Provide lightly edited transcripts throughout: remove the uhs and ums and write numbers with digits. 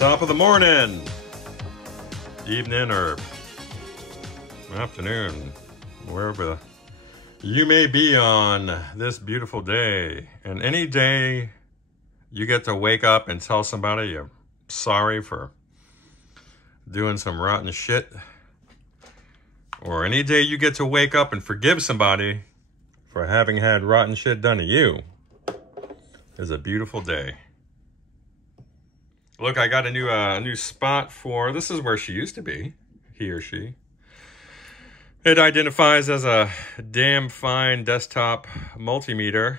Top of the morning, evening, or afternoon, wherever you may be on this beautiful day. And any day you get to wake up and tell somebody you're sorry for doing some rotten shit, or any day you get to wake up and forgive somebody for having had rotten shit done to you, is a beautiful day. Look, I got a new spot for, this is where she used to be, he or she. It identifies as a damn fine desktop multimeter.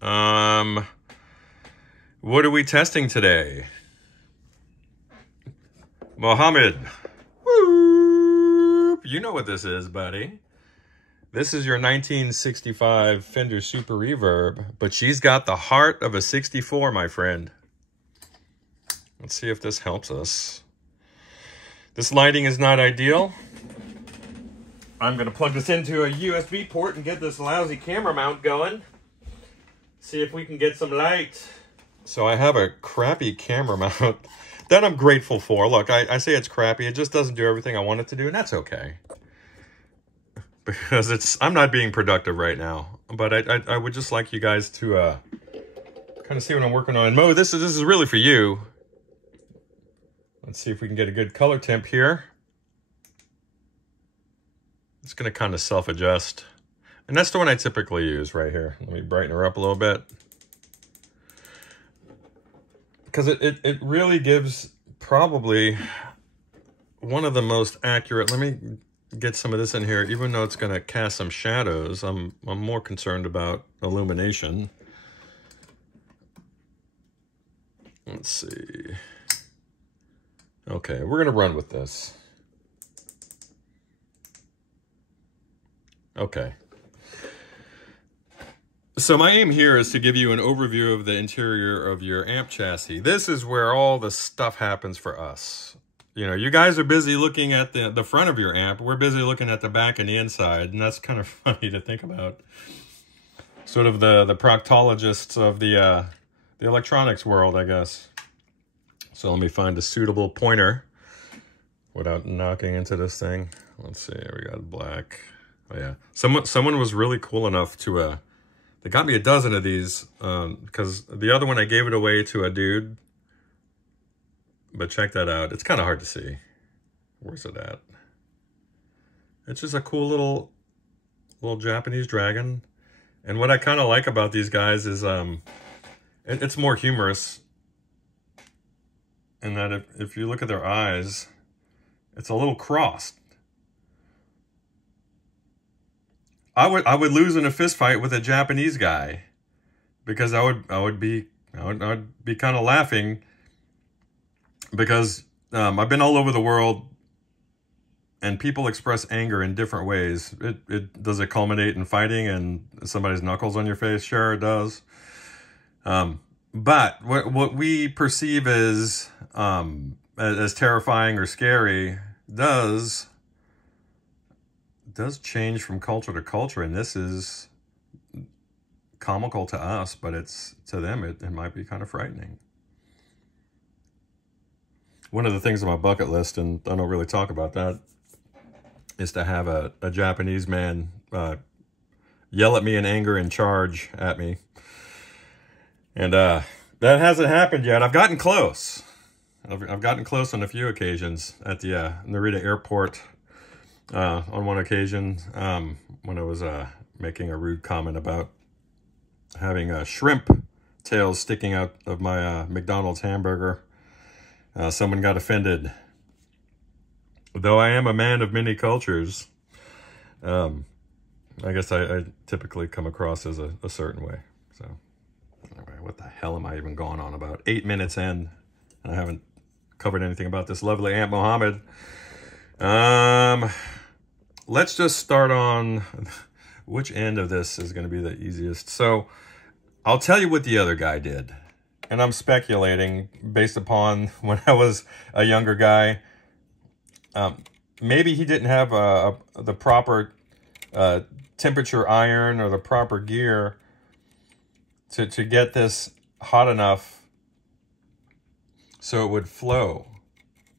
What are we testing today? Mohammed. Whoop. You know what this is, buddy. This is your 1965 Fender Super Reverb, but she's got the heart of a 64, my friend. Let's see if this helps us. This lighting is not ideal. I'm going to plug this into a USB port and get this lousy camera mount going. See if we can get some light. So I have a crappy camera mount that I'm grateful for. Look, I say it's crappy. It just doesn't do everything I want it to do, and that's okay. Because I'm not being productive right now. But I would just like you guys to kind of see what I'm working on. And Mo, this is really for you. Let's see if we can get a good color temp here. It's going to kind of self-adjust. And that's the one I typically use right here. Let me brighten her up a little bit. Because it really gives probably one of the most accurate. Let me get some of this in here. Even though it's going to cast some shadows, I'm more concerned about illumination. Let's see. Okay, we're going to run with this. Okay. So my aim here is to give you an overview of the interior of your amp chassis. This is where all the stuff happens for us. You know, you guys are busy looking at the front of your amp. We're busy looking at the back and the inside, and that's kind of funny to think about. Sort of the proctologists of the electronics world, I guess. So let me find a suitable pointer without knocking into this thing. Let's see, we got black. Oh yeah, someone was really cool enough to, they got me a dozen of these, because the other one I gave it away to a dude. But check that out, it's kind of hard to see. Where's it at? It's just a cool little Japanese dragon. And what I kind of like about these guys is, it's more humorous. And that if you look at their eyes, it's a little crossed. I would lose in a fist fight with a Japanese guy, because I would be kind of laughing, because I've been all over the world, and people express anger in different ways. Does it culminate in fighting and somebody's knuckles on your face? Sure, it does. But what we perceive as terrifying or scary does change from culture to culture, and this is comical to us, but to them it might be kind of frightening. One of the things on my bucket list, and I don't really talk about that, is to have a Japanese man yell at me in anger and charge at me. And that hasn't happened yet. I've gotten close. I've gotten close on a few occasions at the Narita airport. On one occasion, when I was making a rude comment about having shrimp tails sticking out of my McDonald's hamburger, someone got offended. Though I am a man of many cultures, I guess I typically come across as a certain way. So anyway, what the hell am I even going on about? 8 minutes in, and I haven't covered anything about this lovely Aunt Mohammed. Let's just start on which end of this is going to be the easiest. So I'll tell you what the other guy did. And I'm speculating based upon when I was a younger guy. Maybe he didn't have the proper temperature iron or the proper gear to get this hot enough so it would flow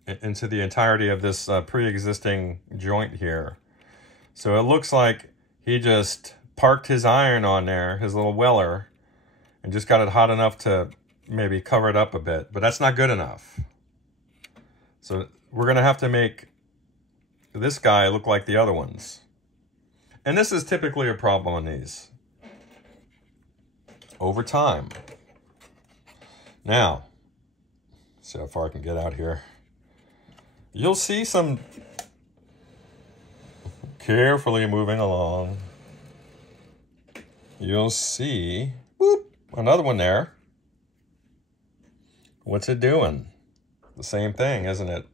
into the entirety of this pre-existing joint here. So it looks like he just parked his iron on there, his little weller, and just got it hot enough to maybe cover it up a bit. But that's not good enough. So we're going to have to make this guy look like the other ones. And this is typically a problem on these. Over time. Now, see how far I can get out here. You'll see some carefully moving along. You'll see, whoop, another one there. What's it doing? The same thing, isn't it?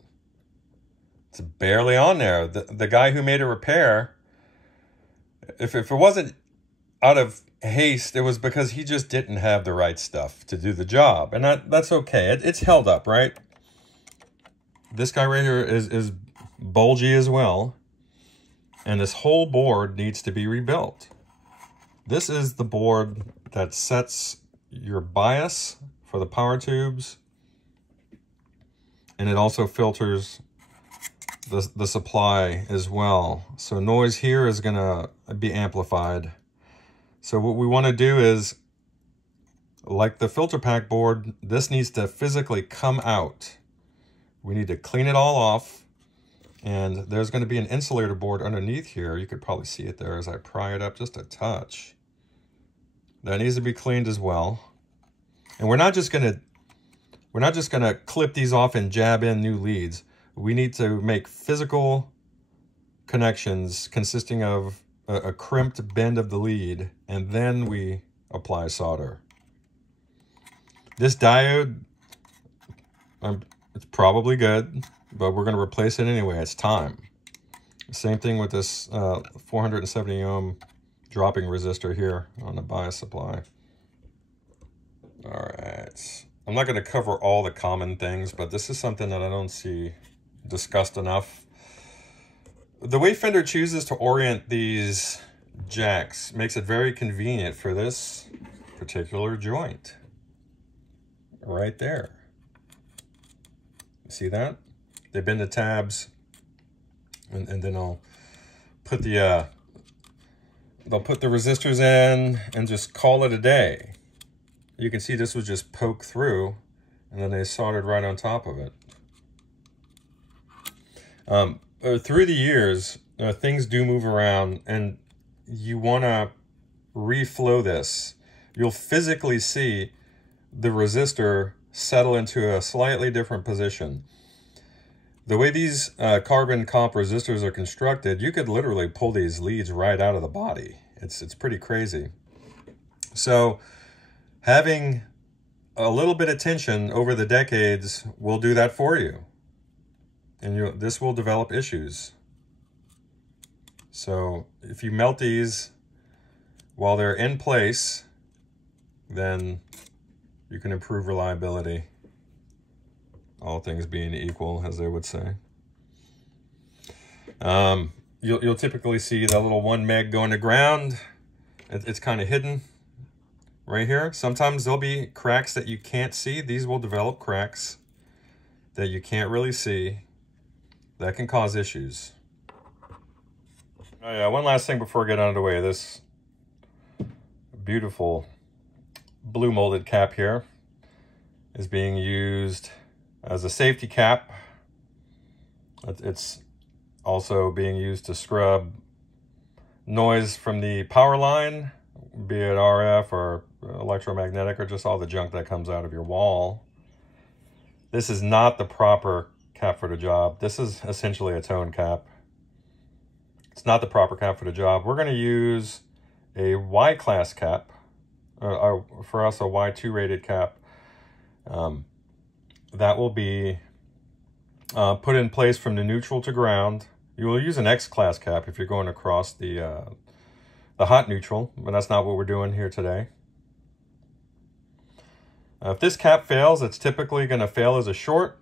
It's barely on there. The guy who made a repair, if it wasn't out of haste, it was because he just didn't have the right stuff to do the job. And that's okay. It's held up, right? This guy right here is bulgy as well. And this whole board needs to be rebuilt. This is the board that sets your bias for the power tubes. And it also filters the supply as well. So noise here is going to be amplified. So what we want to do is, like the filter pack board, this needs to physically come out. We need to clean it all off. And there's going to be an insulator board underneath here. You could probably see it there as I pry it up just a touch. That needs to be cleaned as well. And we're not just going to clip these off and jab in new leads. We need to make physical connections consisting of a crimped bend of the lead, and then we apply solder. This diode, it's probably good, but we're going to replace it anyway. It's time. Same thing with this 470 ohm dropping resistor here on the bias supply. All right. I'm not going to cover all the common things, but this is something that I don't see discussed enough. The way Fender chooses to orient these jacks makes it very convenient for this particular joint. Right there. See that? They bend the tabs, and then I'll put the they'll put the resistors in and just call it a day. You can see this was just poked through, and then they soldered right on top of it. Through the years, things do move around, and you want to reflow this. You'll physically see the resistor settle into a slightly different position. The way these carbon comp resistors are constructed, you could literally pull these leads right out of the body. It's pretty crazy. So having a little bit of tension over the decades will do that for you. And this will develop issues. So if you melt these while they're in place, then you can improve reliability. All things being equal, as they would say. You'll typically see that little 1 meg going to ground. It's kind of hidden right here. Sometimes there'll be cracks that you can't see. These will develop cracks that you can't really see. That can cause issues. Oh yeah, one last thing before I get out of the way. This beautiful blue molded cap here is being used as a safety cap. It's also being used to scrub noise from the power line, be it RF or electromagnetic or just all the junk that comes out of your wall. This is not the proper cap for the job. This is essentially a tone cap. It's not the proper cap for the job. We're going to use a Y class cap, for us a Y2 rated cap. That will be put in place from the neutral to ground. You will use an X class cap if you're going across the hot neutral, but that's not what we're doing here today. If this cap fails, it's typically going to fail as a short.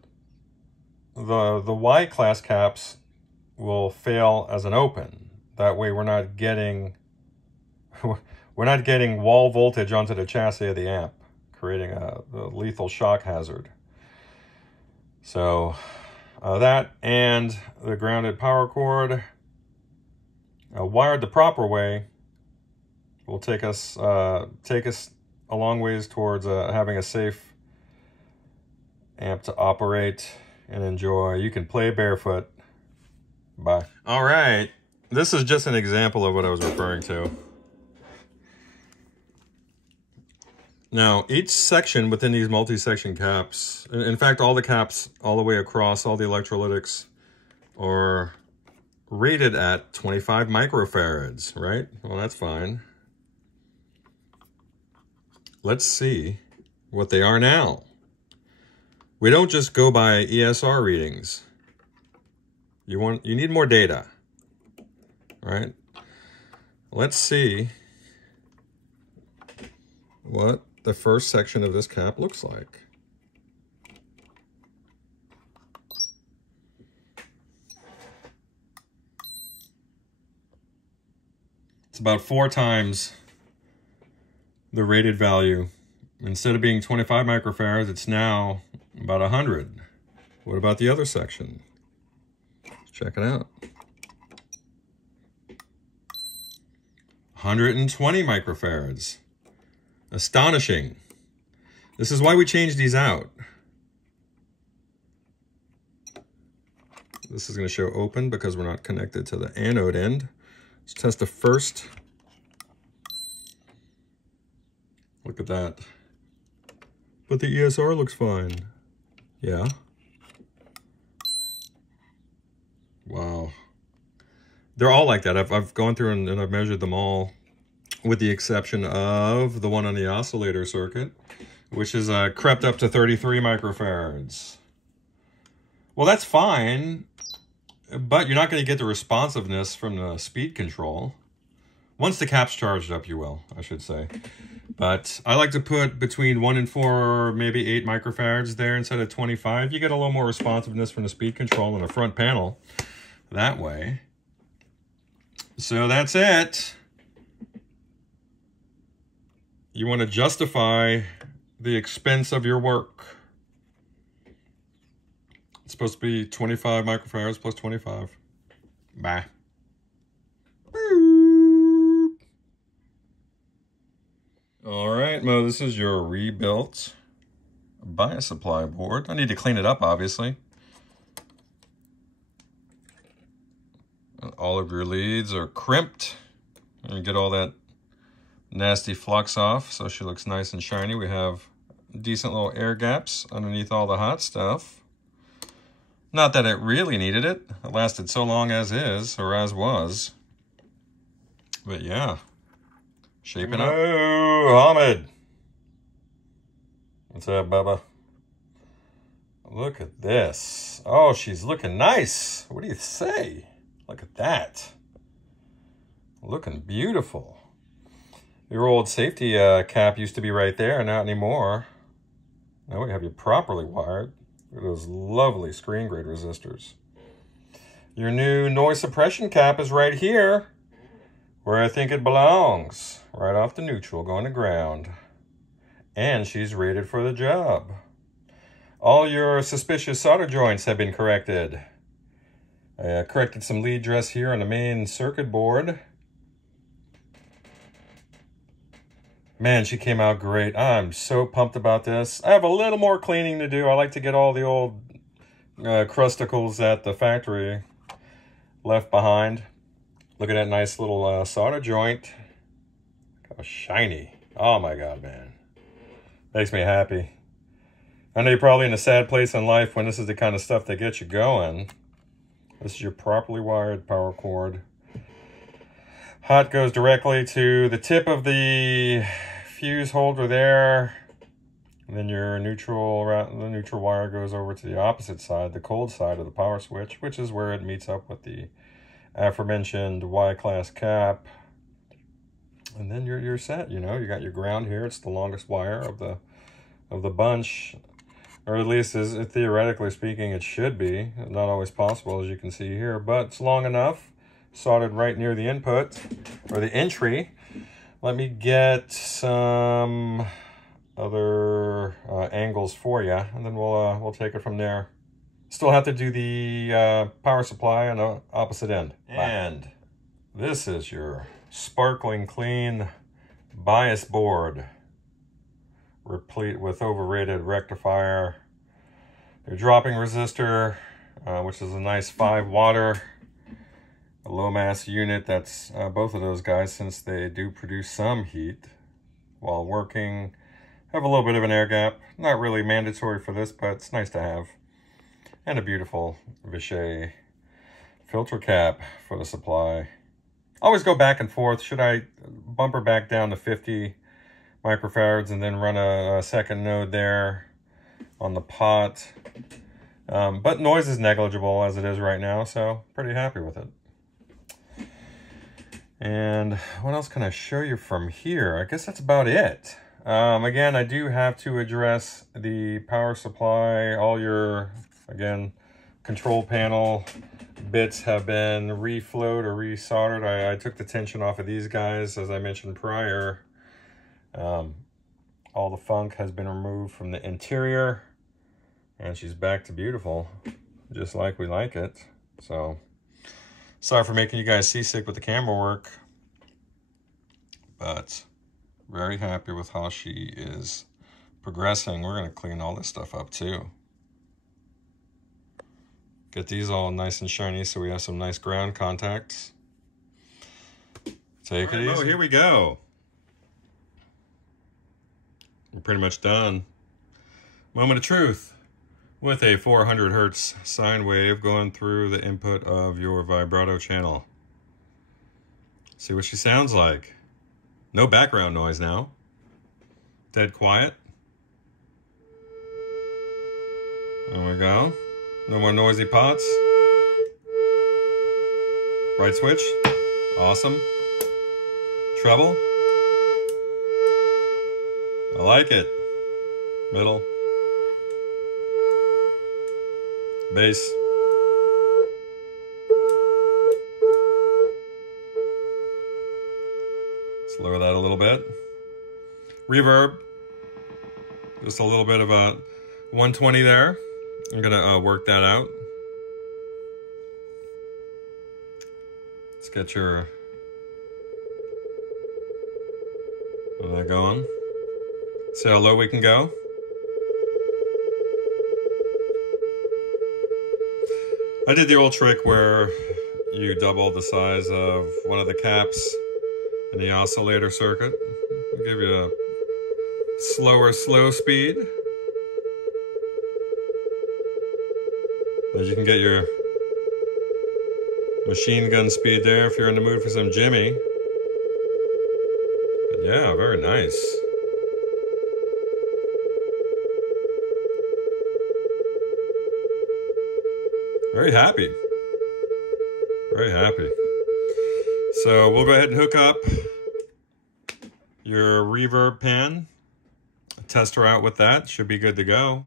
The Y class caps will fail as an open. That way we're not getting wall voltage onto the chassis of the amp, creating a lethal shock hazard. So that and the grounded power cord wired the proper way will take us a long ways towards having a safe amp to operate and enjoy. You can play barefoot. Bye. All right, this is just an example of what I was referring to. Now, each section within these multi-section caps, in fact, all the caps all the way across, all the electrolytics are rated at 25 microfarads, right? Well, that's fine. Let's see what they are now. We don't just go by ESR readings. You need more data, right? Let's see what the first section of this cap looks like. It's about 4 times the rated value. Instead of being 25 microfarads, it's now about 100. What about the other section? Check it out. 120 microfarads. Astonishing. This is why we changed these out. This is going to show open because we're not connected to the anode end. Let's test the first. Look at that. But the ESR looks fine. Yeah. Wow. They're all like that. I've gone through and I've measured them all, with the exception of the one on the oscillator circuit, which is crept up to 33 microfarads. Well, that's fine, but you're not going to get the responsiveness from the speed control. Once the cap's charged up, you will, I should say. But I like to put between 1 and 4, maybe 8 microfarads there instead of 25. You get a little more responsiveness from the speed control on the front panel that way. So that's it. You want to justify the expense of your work. It's supposed to be 25 microfarads plus 25. Bye. All right, Mo, this is your rebuilt bias supply board. I need to clean it up, obviously. All of your leads are crimped. And get all that nasty flux off so she looks nice and shiny. We have decent little air gaps underneath all the hot stuff. Not that it really needed it. It lasted so long as is, or as was. But yeah. Shaping up. Oh, Ahmed. What's up, Bubba? Look at this. Oh, she's looking nice. What do you say? Look at that. Looking beautiful. Your old safety cap used to be right there, not anymore. Now we have you properly wired. Look at those lovely screen grade resistors. Your new noise suppression cap is right here, where I think it belongs. Right off the neutral, going to ground. And she's rated for the job. All your suspicious solder joints have been corrected. I corrected some lead dress here on the main circuit board. Man, she came out great. I'm so pumped about this. I have a little more cleaning to do. I like to get all the old crusticles at the factory left behind. Look at that nice little solder joint. Look how shiny. Oh my God, man. Makes me happy. I know you're probably in a sad place in life when this is the kind of stuff that gets you going. This is your properly wired power cord. Hot goes directly to the tip of the fuse holder there. And then your neutral wire goes over to the opposite side, the cold side of the power switch, which is where it meets up with the aforementioned Y-class cap. And then you're set, you know. You got your ground here. It's the longest wire of the bunch. Or at least, as theoretically speaking, it should be. Not always possible, as you can see here, but it's long enough. Soldered right near the input, or the entry. Let me get some other angles for you, and then we'll take it from there. Still have to do the power supply on the opposite end. And this is your sparkling clean bias board, replete with overrated rectifier, your dropping resistor, which is a nice 5 water, a low mass unit. That's both of those guys, since they do produce some heat while working. Have a little bit of an air gap, not really mandatory for this, but it's nice to have. And a beautiful Vichy filter cap for the supply. Always go back and forth. Should I bumper back down to 50 microfarads and then run a second node there on the pot? But noise is negligible as it is right now, so pretty happy with it. And what else can I show you from here? I guess that's about it. Again, I do have to address the power supply. All your, again, control panel bits have been reflowed or resoldered. I took the tension off of these guys, as I mentioned prior. All the funk has been removed from the interior, and she's back to beautiful, just like we like it. So, sorry for making you guys seasick with the camera work, but very happy with how she is progressing. We're going to clean all this stuff up too. Get these all nice and shiny so we have some nice ground contacts. Take it easy. Oh, here we go. We're pretty much done. Moment of truth. With a 400 hertz sine wave going through the input of your vibrato channel. See what she sounds like. No background noise now. Dead quiet. There we go. No more noisy pots. Right switch. Awesome. Treble. I like it. Middle. Bass. Let's lower that a little bit. Reverb. Just a little bit of a 120 there. I'm gonna work that out. Let's get your that going. See how low we can go. I did the old trick where you double the size of one of the caps in the oscillator circuit. I'll give you a slow speed. As you can get your machine gun speed there if you're in the mood for some Jimmy. But yeah, very nice. Very happy. Very happy. So we'll go ahead and hook up your reverb pan. Test her out with that. Should be good to go.